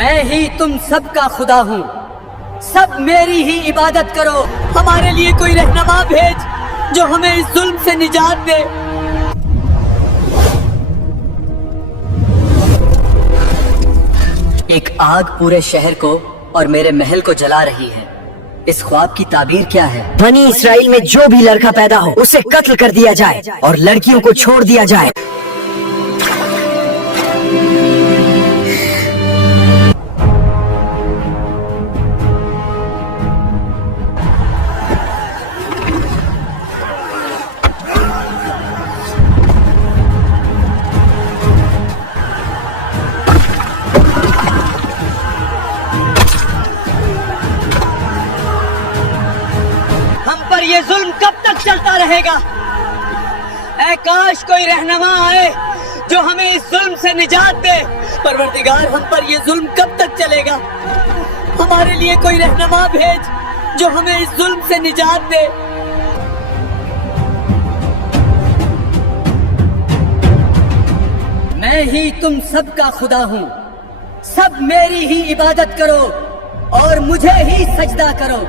मैं ही तुम सब का खुदा हूँ, सब मेरी ही इबादत करो। हमारे लिए कोई रहनुमा भेज जो हमें इस जुल्म से निजात दे। एक आग पूरे शहर को और मेरे महल को जला रही है। इस ख्वाब की ताबीर क्या है? बनी इसराइल में जो भी लड़का पैदा हो उसे कत्ल कर दिया जाए और लड़कियों को छोड़ दिया जाए। ये जुल्म कब तक चलता रहेगा? ऐ काश कोई रहनुमा आए जो हमें इस जुल्म से निजात दे। परवरदिगार, हम पर ये जुल्म कब तक चलेगा? हमारे लिए कोई रहनुमा भेज जो हमें इस जुल्म से निजात दे। मैं ही तुम सब का खुदा हूँ, सब मेरी ही इबादत करो और मुझे ही सजदा करो।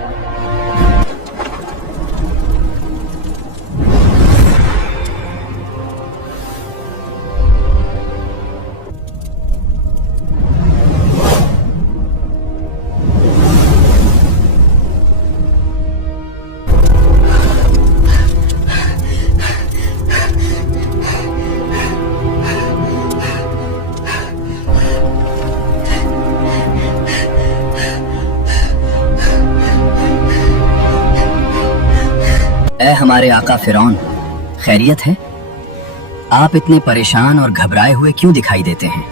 ऐ हमारे आका फिरौन, खैरियत है? आप इतने परेशान और घबराए हुए क्यों दिखाई देते हैं?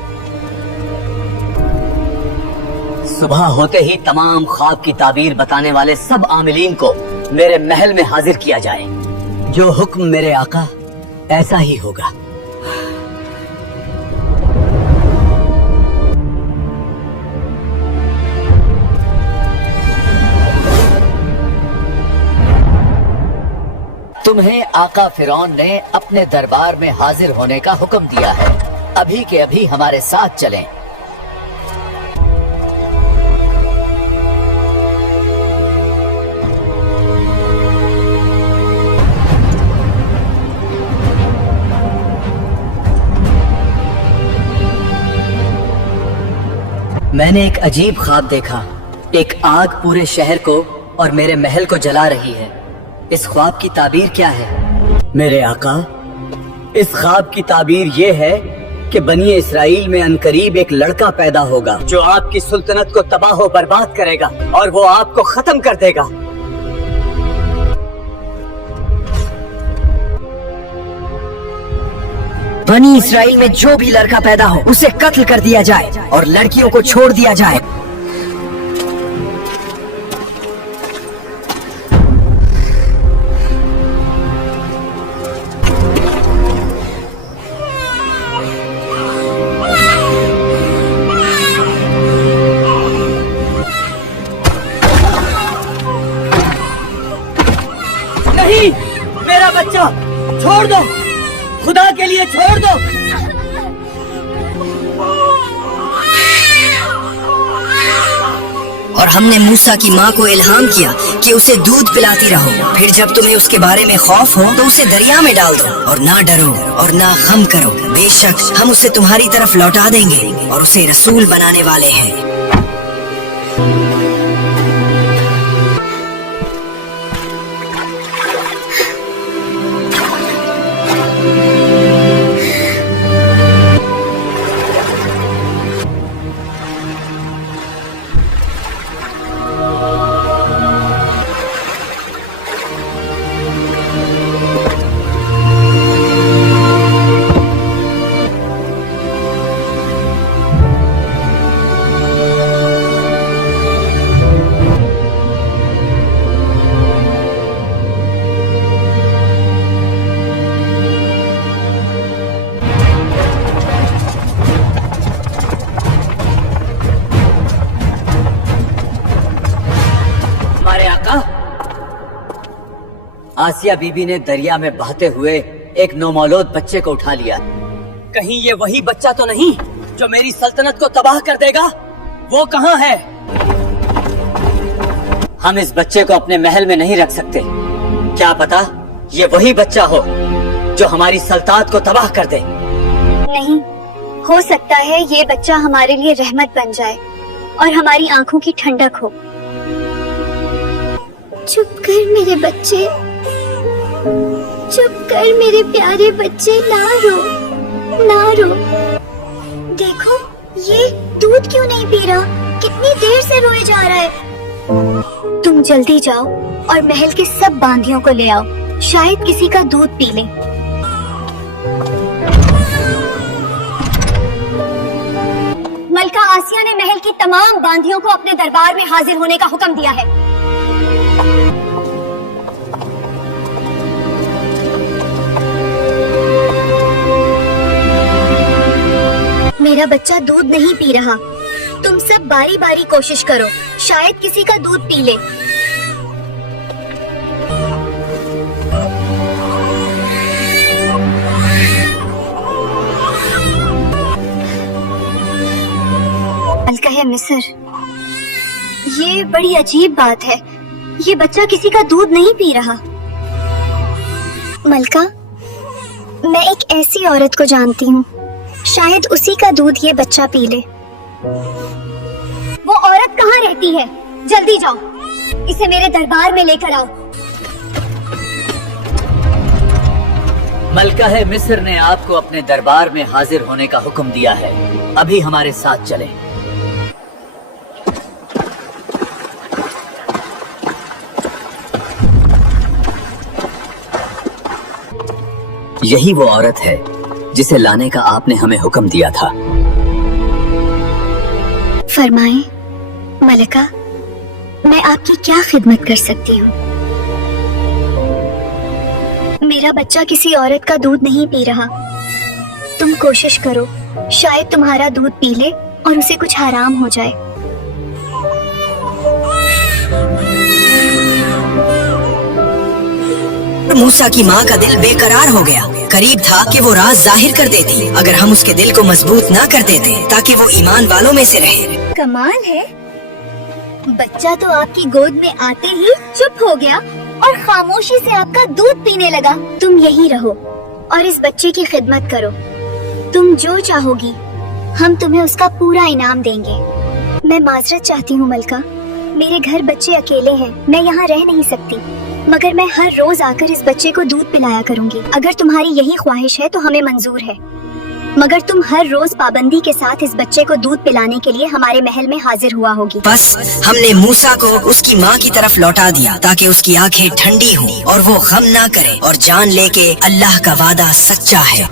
सुबह होते ही तमाम ख्वाब की ताबीर बताने वाले सब आमिलीन को मेरे महल में हाजिर किया जाए। जो हुक्म मेरे आका, ऐसा ही होगा। तुम्हें आका फिरौन ने अपने दरबार में हाजिर होने का हुक्म दिया है। अभी के अभी हमारे साथ चलें। मैंने एक अजीब ख्वाब देखा। एक आग पूरे शहर को और मेरे महल को जला रही है। इस ख्वाब की ताबीर क्या है? मेरे आका, इस ख्वाब की ताबीर ये है कि बनी इसराइल में अनकरीब एक लड़का पैदा होगा जो आपकी सुल्तनत को तबाह और बर्बाद करेगा और वो आपको खत्म कर देगा। बनी इसराइल में जो भी लड़का पैदा हो उसे कत्ल कर दिया जाए और लड़कियों को छोड़ दिया जाए। नहीं, मेरा बच्चा छोड़ दो, खुदा के लिए छोड़ दो। और हमने मूसा की माँ को इल्हाम किया कि उसे दूध पिलाती रहो, फिर जब तुम्हें उसके बारे में खौफ हो तो उसे दरिया में डाल दो और ना डरो और ना गम करो। बेशक हम उसे तुम्हारी तरफ लौटा देंगे और उसे रसूल बनाने वाले हैं। आसिया बीबी ने दरिया में बहते हुए एक नौमौलूद बच्चे को उठा लिया। कहीं ये वही बच्चा तो नहीं जो मेरी सल्तनत को तबाह कर देगा? वो कहाँ है? हम इस बच्चे को अपने महल में नहीं रख सकते। क्या पता ये वही बच्चा हो जो हमारी सल्तनत को तबाह कर दे। नहीं, हो सकता है ये बच्चा हमारे लिए रहमत बन जाए और हमारी आंखों की ठंडक हो। चुप कर मेरे बच्चे, चुप कर मेरे प्यारे बच्चे, ना रो, ना रो। देखो ये दूध क्यों नहीं पी रहा, कितनी देर से रोए जा रहा है। तुम जल्दी जाओ और महल के सब बांधियों को ले आओ, शायद किसी का दूध पी ले। मलका आसिया ने महल की तमाम बांधियों को अपने दरबार में हाजिर होने का हुक्म दिया है। मेरा बच्चा दूध नहीं पी रहा, तुम सब बारी बारी कोशिश करो, शायद किसी का दूध पी ले। मलका मिस्र, ये बड़ी अजीब बात है, ये बच्चा किसी का दूध नहीं पी रहा। मलका, मैं एक ऐसी औरत को जानती हूँ, शायद उसी का दूध ये बच्चा पी ले। वो औरत कहाँ रहती है? जल्दी जाओ, इसे मेरे दरबार में लेकर आओ। मलका है मिस्र ने आपको अपने दरबार में हाजिर होने का हुक्म दिया है, अभी हमारे साथ चलें। यही वो औरत है जिसे लाने का आपने हमें हुक्म दिया था। फरमाएं मलका, मैं आपकी क्या खिदमत कर सकती हूँ? मेरा बच्चा किसी औरत का दूध नहीं पी रहा, तुम कोशिश करो, शायद तुम्हारा दूध पी ले और उसे कुछ हराम हो जाए। मूसा की माँ का दिल बेकरार हो गया। करीब था कि वो राज जाहिर कर देती अगर हम उसके दिल को मजबूत ना कर देते ताकि वो ईमान वालों में से रहे। कमाल है, बच्चा तो आपकी गोद में आते ही चुप हो गया और खामोशी से आपका दूध पीने लगा। तुम यही रहो और इस बच्चे की खिदमत करो, तुम जो चाहोगी हम तुम्हें उसका पूरा इनाम देंगे। मैं माजरत चाहती हूँ मलका, मेरे घर बच्चे अकेले हैं, मैं यहाँ रह नहीं सकती, मगर मैं हर रोज आकर इस बच्चे को दूध पिलाया करूँगी। अगर तुम्हारी यही ख्वाहिश है तो हमें मंजूर है, मगर तुम हर रोज पाबंदी के साथ इस बच्चे को दूध पिलाने के लिए हमारे महल में हाजिर हुआ होगी। बस हमने मूसा को उसकी माँ की तरफ लौटा दिया ताकि उसकी आंखें ठंडी हों और वो गम ना करे और जान ले के अल्लाह का वादा सच्चा है।